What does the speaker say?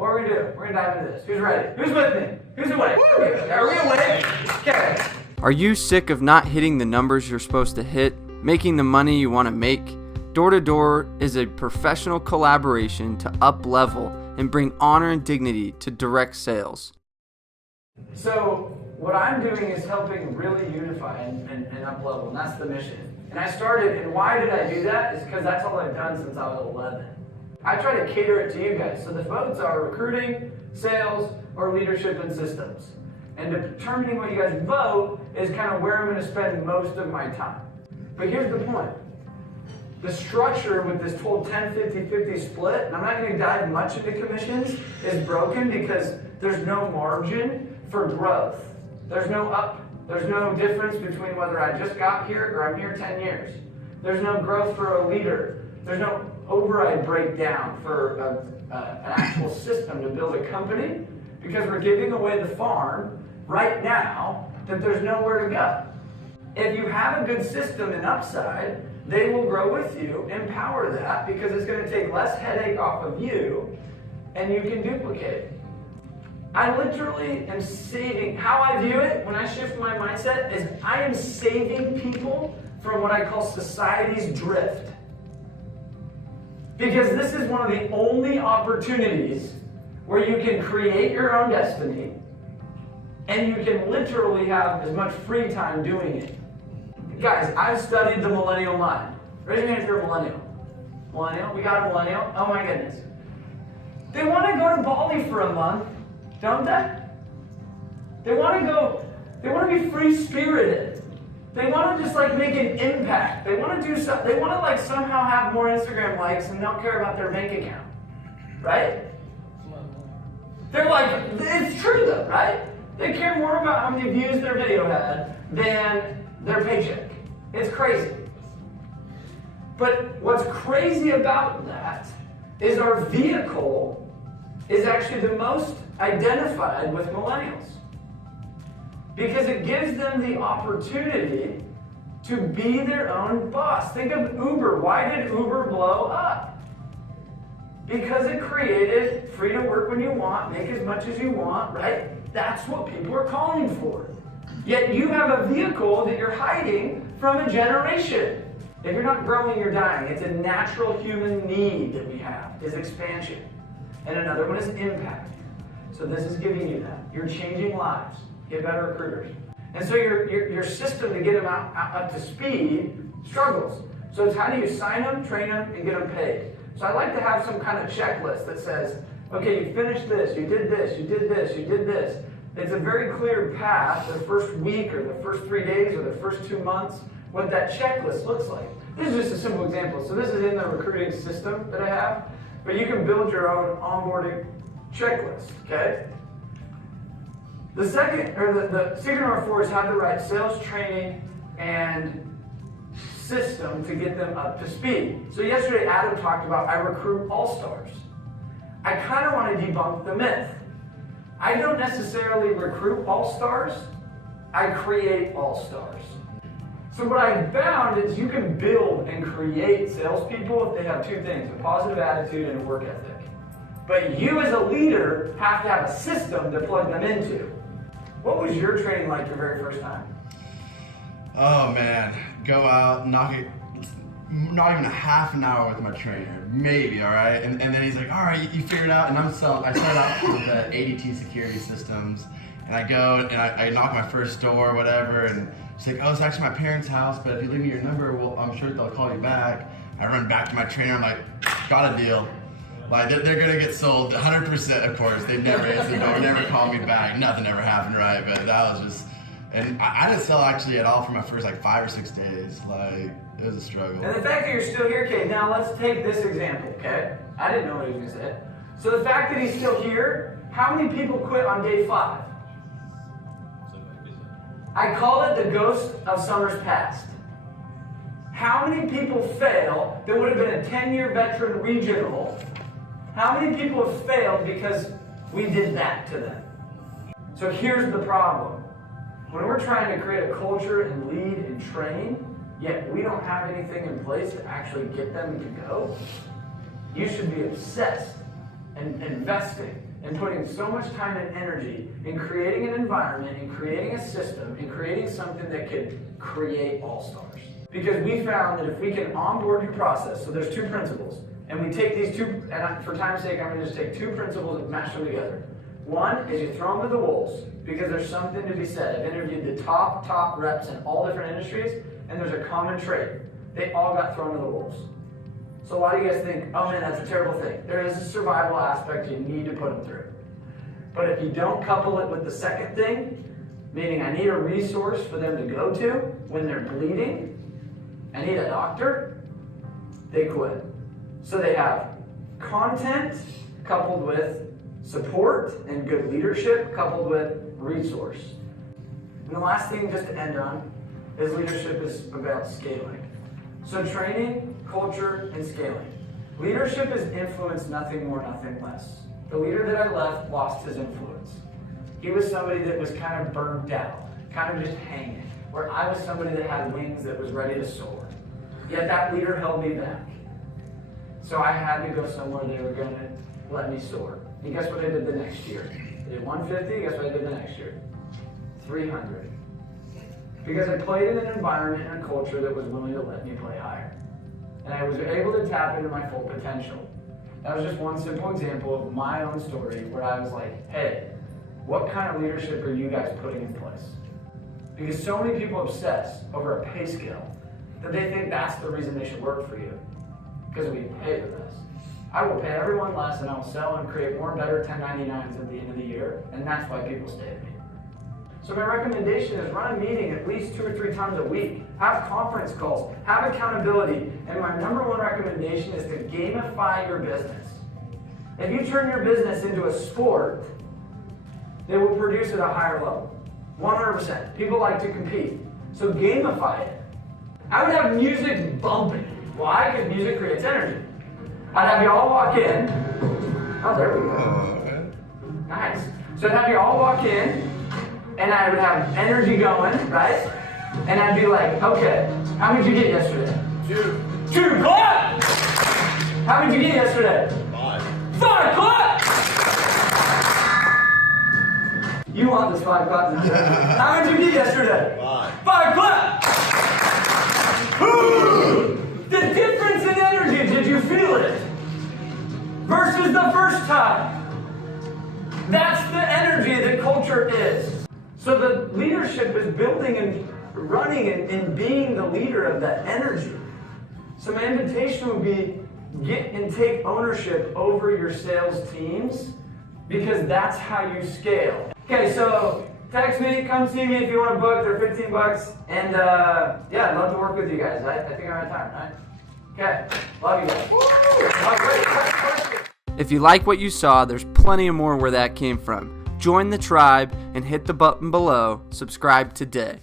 what are we gonna do? We're gonna dive into this. Who's ready? Who's with me? Who's awake? Okay. Are we awake? Okay. Are you sick of not hitting the numbers you're supposed to hit, making the money you want to make? Door to Door is a professional collaboration to up-level and bring honor and dignity to direct sales. So what I'm doing is helping really unify and up-level, and that's the mission. And I started, and why did I do that? Is because that's all I've done since I was 11. I try to cater it to you guys. So the votes are recruiting, sales, or leadership and systems. And determining what you guys vote is kind of where I'm going to spend most of my time. But here's the point. The structure with this whole 10-50-50 split, and I'm not going to dive much into commissions, is broken because there's no margin for growth. There's no difference between whether I just got here or I'm here 10 years. There's no growth for a leader. There's no override breakdown for an actual system to build a company because we're giving away the farm right now that there's nowhere to go. If you have a good system and upside, they will grow with you, empower that because it's going to take less headache off of you and you can duplicate. I literally am saving, how I view it when I shift my mindset is I am saving people from what I call society's drift. Because this is one of the only opportunities where you can create your own destiny and you can literally have as much free time doing it. Guys, I've studied the millennial mind. Raise your hand if you're a millennial. Millennial? We got a millennial? Oh my goodness. They want to go to Bali for a month, don't they? They want to be free-spirited. They want to just like make an impact. They want to do something. They want to like somehow have more Instagram likes and don't care about their bank account. Right? They're like, it's true though, right? They care more about how many views their video had than their paycheck. It's crazy. But what's crazy about that is our vehicle is actually the most identified with millennials. Because it gives them the opportunity to be their own boss. Think of Uber. Why did Uber blow up? Because it created free to work when you want, make as much as you want, right? That's what people are calling for. Yet you have a vehicle that you're hiding from a generation. If you're not growing, you're dying. It's a natural human need that we have, is expansion. And another one is impact. So this is giving you that. You're changing lives. Get better recruiters. And so your system to get them up to speed struggles. So it's how do you sign them, train them, and get them paid. So I like to have some kind of checklist that says, okay, you finished this, you did this, you did this, you did this. It's a very clear path the first week or the first 3 days or the first 2 months, what that checklist looks like. This is just a simple example. So this is in the recruiting system that I have, but you can build your own onboarding checklist, okay? The second secret number 4 is have the right sales training and system to get them up to speed. So yesterday Adam talked about I recruit all-stars. I kind of want to debunk the myth. I don't necessarily recruit all-stars, I create all-stars. So what I've found is you can build and create salespeople if they have 2 things, a positive attitude and a work ethic. But you as a leader have to have a system to plug them into. What was your training like your very first time? Oh man, go out, knock it, not even a half an hour with my trainer, maybe, all right? And then he's like, all right, you figured it out, and I started out with the ADT security systems, and I go and I knock my first door, whatever, and she's like, oh, it's actually my parents' house, but if you leave me your number, well, I'm sure they'll call you back. I run back to my trainer, I'm like, got a deal. Like, they're gonna get sold 100%, of course. They never answered the door, never called me back. Nothing ever happened, right? But that was just, and I didn't sell actually at all for my first like 5 or 6 days. Like, it was a struggle. And the fact that you're still here, okay, now let's take this example, okay? I didn't know what he was gonna say. So the fact that he's still here, how many people quit on day 5? I call it the ghost of summers past. How many people fail that would have been a 10-year veteran regional? How many people have failed because we did that to them? So here's the problem. When we're trying to create a culture and lead and train, yet we don't have anything in place to actually get them to go, you should be obsessed and investing and putting so much time and energy in creating an environment, in creating a system, in creating something that could create all-stars. Because we found that if we can onboard your process, so there's two principles, and we take these two, and for time's sake, I'm going to just take two principles and mash them together. One is you throw them to the wolves, because there's something to be said. I've interviewed the top reps in all different industries, and there's a common trait. They all got thrown to the wolves. So a lot of you guys think, oh man, that's a terrible thing. There is a survival aspect you need to put them through. But if you don't couple it with the second thing, meaning I need a resource for them to go to when they're bleeding, I need a doctor, they quit. So they have content coupled with support and good leadership coupled with resource. And the last thing just to end on is leadership is about scaling. So training, culture, and scaling. Leadership is influence, nothing more, nothing less. The leader that I left lost his influence. He was somebody that was kind of burned out, kind of just hanging, where I was somebody that had wings that was ready to soar. Yet that leader held me back. So I had to go somewhere they were going to let me soar. And guess what I did the next year? I did 150, guess what I did the next year? 300. Because I played in an environment and a culture that was willing to let me play higher. And I was able to tap into my full potential. That was just one simple example of my own story where I was like, hey, what kind of leadership are you guys putting in place? Because so many people obsess over a pay scale that they think that's the reason they should work for you. Because we pay the best. I will pay everyone less and I will sell and create more better 1099s at the end of the year, and that's why people stay at me. So my recommendation is run a meeting at least 2 or 3 times a week. Have conference calls. Have accountability. And my number one recommendation is to gamify your business. If you turn your business into a sport, they will produce at a higher level. 100%. People like to compete. So gamify it. I would have music bumping. Why? Because music creates energy. I'd have you all walk in. Oh, there we go. Nice. So I'd have you all walk in, and I would have energy going, right? And I'd be like, okay, how many did you get yesterday? 2. 2, clap! How many did you get yesterday? 5. 5, clap! You want this 5 clap now. How many did you get yesterday? 5. 5, clap! The difference in energy, did you feel it? Versus the first time. That's the energy that culture is. So the leadership is building and running and being the leader of that energy. So my invitation would be get and take ownership over your sales teams, because that's how you scale. Okay, so text me, come see me if you want to book. They're $15. And yeah, I'd love to work with you guys. I think I'm out of time, right? Okay, love you guys. Oh, great. If you like what you saw, there's plenty more where that came from. Join the tribe and hit the button below. Subscribe today.